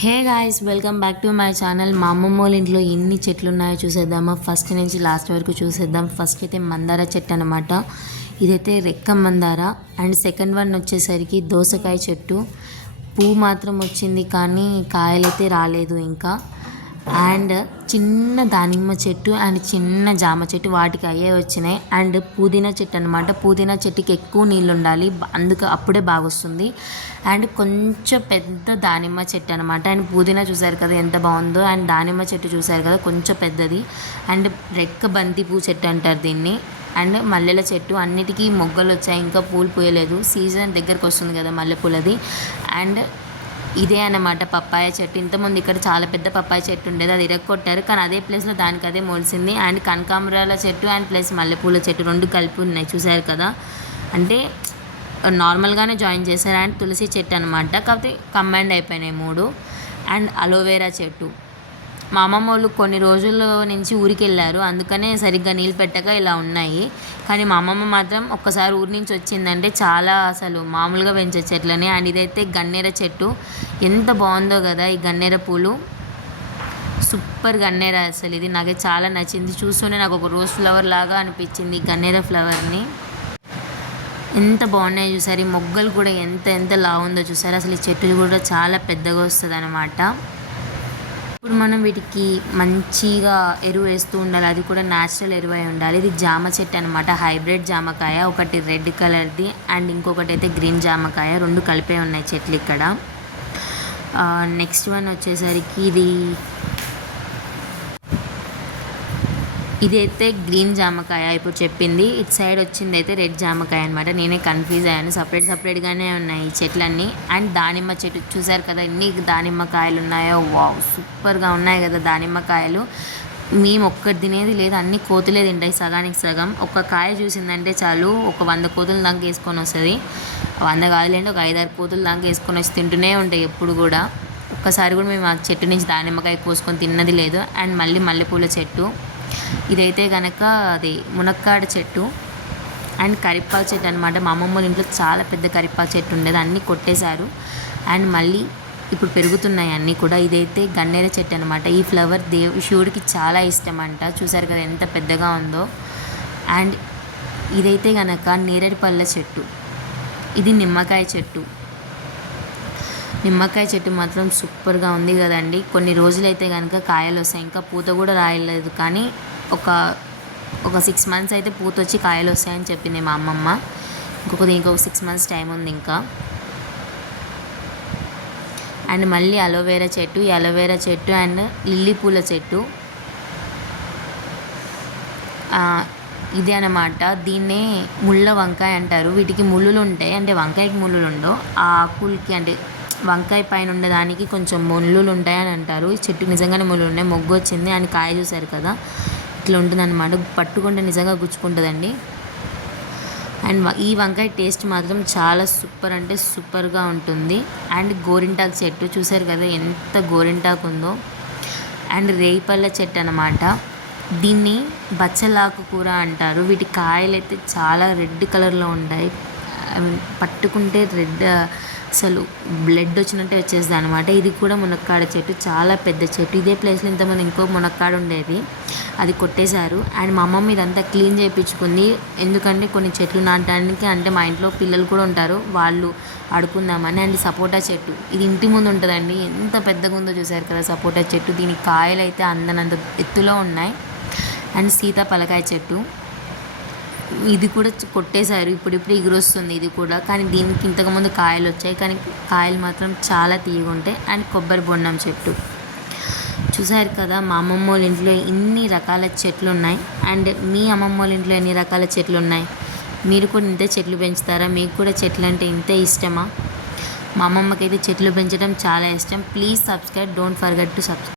Hey guys, welcome back to my channel. మా అమ్మమ్మ వాళ్ళ ఇంట్లో ఎన్ని చెట్లు ఉన్నాయో చూసేద్దామా. ఫస్ట్ నుంచి లాస్ట్ వరకు చూసేద్దాం. ఫస్ట్ అయితే మందార చెట్టు అనమాట. ఇదైతే రెక్క మందార. అండ్ సెకండ్ వన్ వచ్చేసరికి దోసకాయ చెట్టు. పువ్వు మాత్రం వచ్చింది కానీ కాయలైతే రాలేదు ఇంకా. అండ్ చిన్న దానిమ్మ చెట్టు అండ్ చిన్న జామ చెట్టు, వాటికి అయ్యే వచ్చినాయి. అండ్ పుదీనా చెట్టు అనమాట. పుదీనా చెట్టుకి ఎక్కువ నీళ్ళు ఉండాలి, అందుకు అప్పుడే బాగా వస్తుంది. అండ్ కొంచెం పెద్ద దానిమ్మ చెట్టు అనమాట. అండ్ పుదీనా చూసారు కదా ఎంత బాగుందో. అండ్ దానిమ్మ చెట్టు చూసారు కదా కొంచెం పెద్దది. అండ్ రెక్క బంతి పువ్వు చెట్టు అంటారు దీన్ని. అండ్ మల్లెల చెట్టు, అన్నిటికీ మొగ్గలు వచ్చాయి, ఇంకా పూలు పూయలేదు. సీజన్ దగ్గరకు వస్తుంది కదా మల్లెపూలది. అండ్ ఇదే అన్నమాట పప్పాయ చెట్టు. ఇంతకుముందు ఇక్కడ చాలా పెద్ద పప్పాయ చెట్టు ఉండేది, అది ఇరగొట్టారు, కానీ అదే ప్లేస్లో దానికి అదే మొలిసింది. అండ్ కనకాంబరాల చెట్టు అండ్ ప్లస్ మల్లెపూల చెట్టు రెండు కలిపి ఉన్నాయి చూసారు కదా. అంటే నార్మల్గానే జాయిన్ చేశారు. అండ్ తులసి చెట్టు అనమాట, కాకపోతే కంబైండ్ అయిపోయినాయి మూడు. అండ్ అలోవేరా చెట్టు. మా అమ్మమ్మ వాళ్ళు కొన్ని రోజుల నుంచి ఊరికి వెళ్ళారు, అందుకనే సరిగ్గా నీళ్ళు పెట్టక ఇలా ఉన్నాయి. కానీ మా అమ్మమ్మ మాత్రం ఒక్కసారి ఊరి నుంచి వచ్చిందంటే చాలా అసలు మామూలుగా పెంచే చెట్లని. అండ్ ఇదైతే గన్నేర చెట్టు. ఎంత బాగుందో కదా ఈ గన్నేర పూలు. సూపర్ గన్నేర అసలు ఇది నాకు చాలా నచ్చింది. చూస్తూనే నాకు ఒక రోజ్ ఫ్లవర్ లాగా అనిపించింది గన్నేర ఫ్లవర్ని. ఎంత బాగున్నాయో చూసారు. ఈ మొగ్గలు కూడా ఎంత ఎంత లావుందో చూసారు. అసలు ఈ చెట్టు కూడా చాలా పెద్దగా వస్తుంది అనమాట. ఇప్పుడు మనం వీటికి మంచిగా ఎరువు వేస్తూ ఉండాలి, అది కూడా న్యాచురల్ ఎరువు అయి ఉండాలి. ఇది జామ చెట్టు అనమాట, హైబ్రిడ్ జామకాయ. ఒకటి రెడ్ కలర్ది అండ్ ఇంకొకటి అయితే గ్రీన్ జామకాయ, రెండు కలిపే ఉన్నాయి చెట్లు ఇక్కడ. నెక్స్ట్ వన్ వచ్చేసరికి ఇదైతే గ్రీన్ జామకాయ ఇప్పుడు చెప్పింది. ఇటు సైడ్ వచ్చింది అయితే రెడ్ జామకాయ అనమాట. నేనే కన్ఫ్యూజ్ అయ్యాను, సపరేట్గానే ఉన్నాయి ఈ చెట్లన్నీ. అండ్ దానిమ్మ చెట్టు చూసారు కదా ఎన్ని దానిమ్మకాయలు ఉన్నాయో. వావ్, సూపర్గా ఉన్నాయి కదా దానిమ్మకాయలు. మేము ఒక్కటి తినేది లేదు, అన్ని కోతులే తింటాయి సగానికి సగం. ఒక కాయ చూసిందంటే చాలు ఒక 100 కోతులు దాకా వేసుకొని వస్తుంది. 100 కాదులేండి, ఒక 5-6 కోతులు దాకా వేసుకొని వచ్చి తింటూనే ఉంటాయి ఎప్పుడు కూడా. ఒక్కసారి కూడా మేము ఆ చెట్టు నుంచి దానిమ్మకాయ కోసుకొని తిన్నది లేదు. అండ్ మళ్ళీ మల్లెపూల చెట్టు. ఇదైతే కనుక అది మునక్కాడ చెట్టు అండ్ కరివేపాకు చెట్టు అనమాట. మా అమ్మమ్మ వాళ్ళ ఇంట్లో చాలా పెద్ద కరివేపాకు చెట్టు ఉండేది, అన్నీ కొట్టేశారు. అండ్ మళ్ళీ ఇప్పుడు పెరుగుతున్నాయి అన్నీ కూడా. ఇదైతే గన్నేర చెట్టు అనమాట. ఈ ఫ్లవర్ శివుడికి చాలా ఇష్టం అంట. చూసారు కదా ఎంత పెద్దగా ఉందో. అండ్ ఇదైతే కనుక నేరేడు పళ్ళ చెట్టు. ఇది నిమ్మకాయ చెట్టు. నిమ్మకాయ చెట్టు మాత్రం సూపర్గా ఉంది కదండి. కొన్ని రోజులైతే కనుక కాయలు వస్తాయి, ఇంకా పూత కూడా రాయలేదు, కానీ ఒక 6 మంత్స్ అయితే పూత వచ్చి కాయలు వస్తాయని చెప్పింది మా అమ్మమ్మ. ఇంకొక 6 మంత్స్ టైం ఉంది ఇంకా. అండ్ మళ్ళీ అలోవేరా చెట్టు. ఈ అలోవేరా చెట్టు అండ్ లిల్లీ పూల చెట్టు ఇది అనమాట. దీన్నే ముళ్ళ వంకాయ అంటారు. వీటికి ముళ్ళులు ఉంటాయి, అంటే వంకాయకి ముళ్ళులు ఉండవు, ఆ ఆకులకి అంటే వంకాయ పైన ఉండేదానికి కొంచెం ముళ్ళులు ఉంటాయని అంటారు. ఈ చెట్టు నిజంగానే ముళ్ళు ఉన్నాయి. మొగ్గు వచ్చింది అండ్ కాయ చూసారు కదా ఇట్లా ఉంటుంది అనమాట. పట్టుకుంటే నిజంగా గుచ్చుకుంటుందండి. అండ్ ఈ వంకాయ టేస్ట్ మాత్రం చాలా సూపర్ అంటే సూపర్గా ఉంటుంది. అండ్ గోరింటాకు చెట్టు చూసారు కదా ఎంత గోరింటాకు ఉందో. అండ్ రేయిపళ్ళ చెట్టు అనమాట. దీన్ని బచ్చలాకు కూర అంటారు. వీటి కాయలు అయితే చాలా రెడ్ కలర్లో ఉంటాయి. పట్టుకుంటే రెడ్ అసలు బ్లడ్ వచ్చినట్టే వచ్చేస్తుంది అనమాట. ఇది కూడా మునక్కాడ చెట్టు, చాలా పెద్ద చెట్టు. ఇదే ప్లేస్లో ఇంతమంది ఇంకో మునక్కాడ ఉండేది, అది కొట్టేశారు. అండ్ మా అమ్మమ్మ ఇదంతా క్లీన్ చేయించుకుంది. ఎందుకంటే కొన్ని చెట్లు నాటడానికి, అంటే మా ఇంట్లో పిల్లలు కూడా ఉంటారు, వాళ్ళు ఆడుకుందామని. అండ్ సపోటా చెట్టు, ఇది ఇంటి ముందు ఉంటుందండి. ఎంత పెద్దగా ఉందో చూసారు కదా సపోటా చెట్టు. దీని కాయలు అయితే అందనంత ఎత్తులో ఉన్నాయి. అండ్ సీతాఫలకాయ చెట్టు, ఇది కూడా కొట్టేశారు, ఇప్పుడిప్పుడు ఎగురొస్తుంది ఇది కూడా. కానీ దీనికి ఇంతకుముందు కాయలు వచ్చాయి, కానీ కాయలు మాత్రం చాలా తీయగా ఉంటాయి. అండ్ కొబ్బరి బొండం చెట్టు చూసారు కదా. మా అమ్మమ్మ వాళ్ళ ఇంట్లో ఇన్ని రకాల చెట్లు ఉన్నాయి. అండ్ మీ అమ్మమ్మ వాళ్ళ ఇంట్లో ఎన్ని రకాల చెట్లు ఉన్నాయి? మీరు కూడా ఇంతే చెట్లు పెంచుతారా? మీకు కూడా చెట్లు అంటే ఇంతే ఇష్టమా? మా అమ్మమ్మకి అయితే చెట్లు పెంచడం చాలా ఇష్టం. Please subscribe, don't forget to subscribe.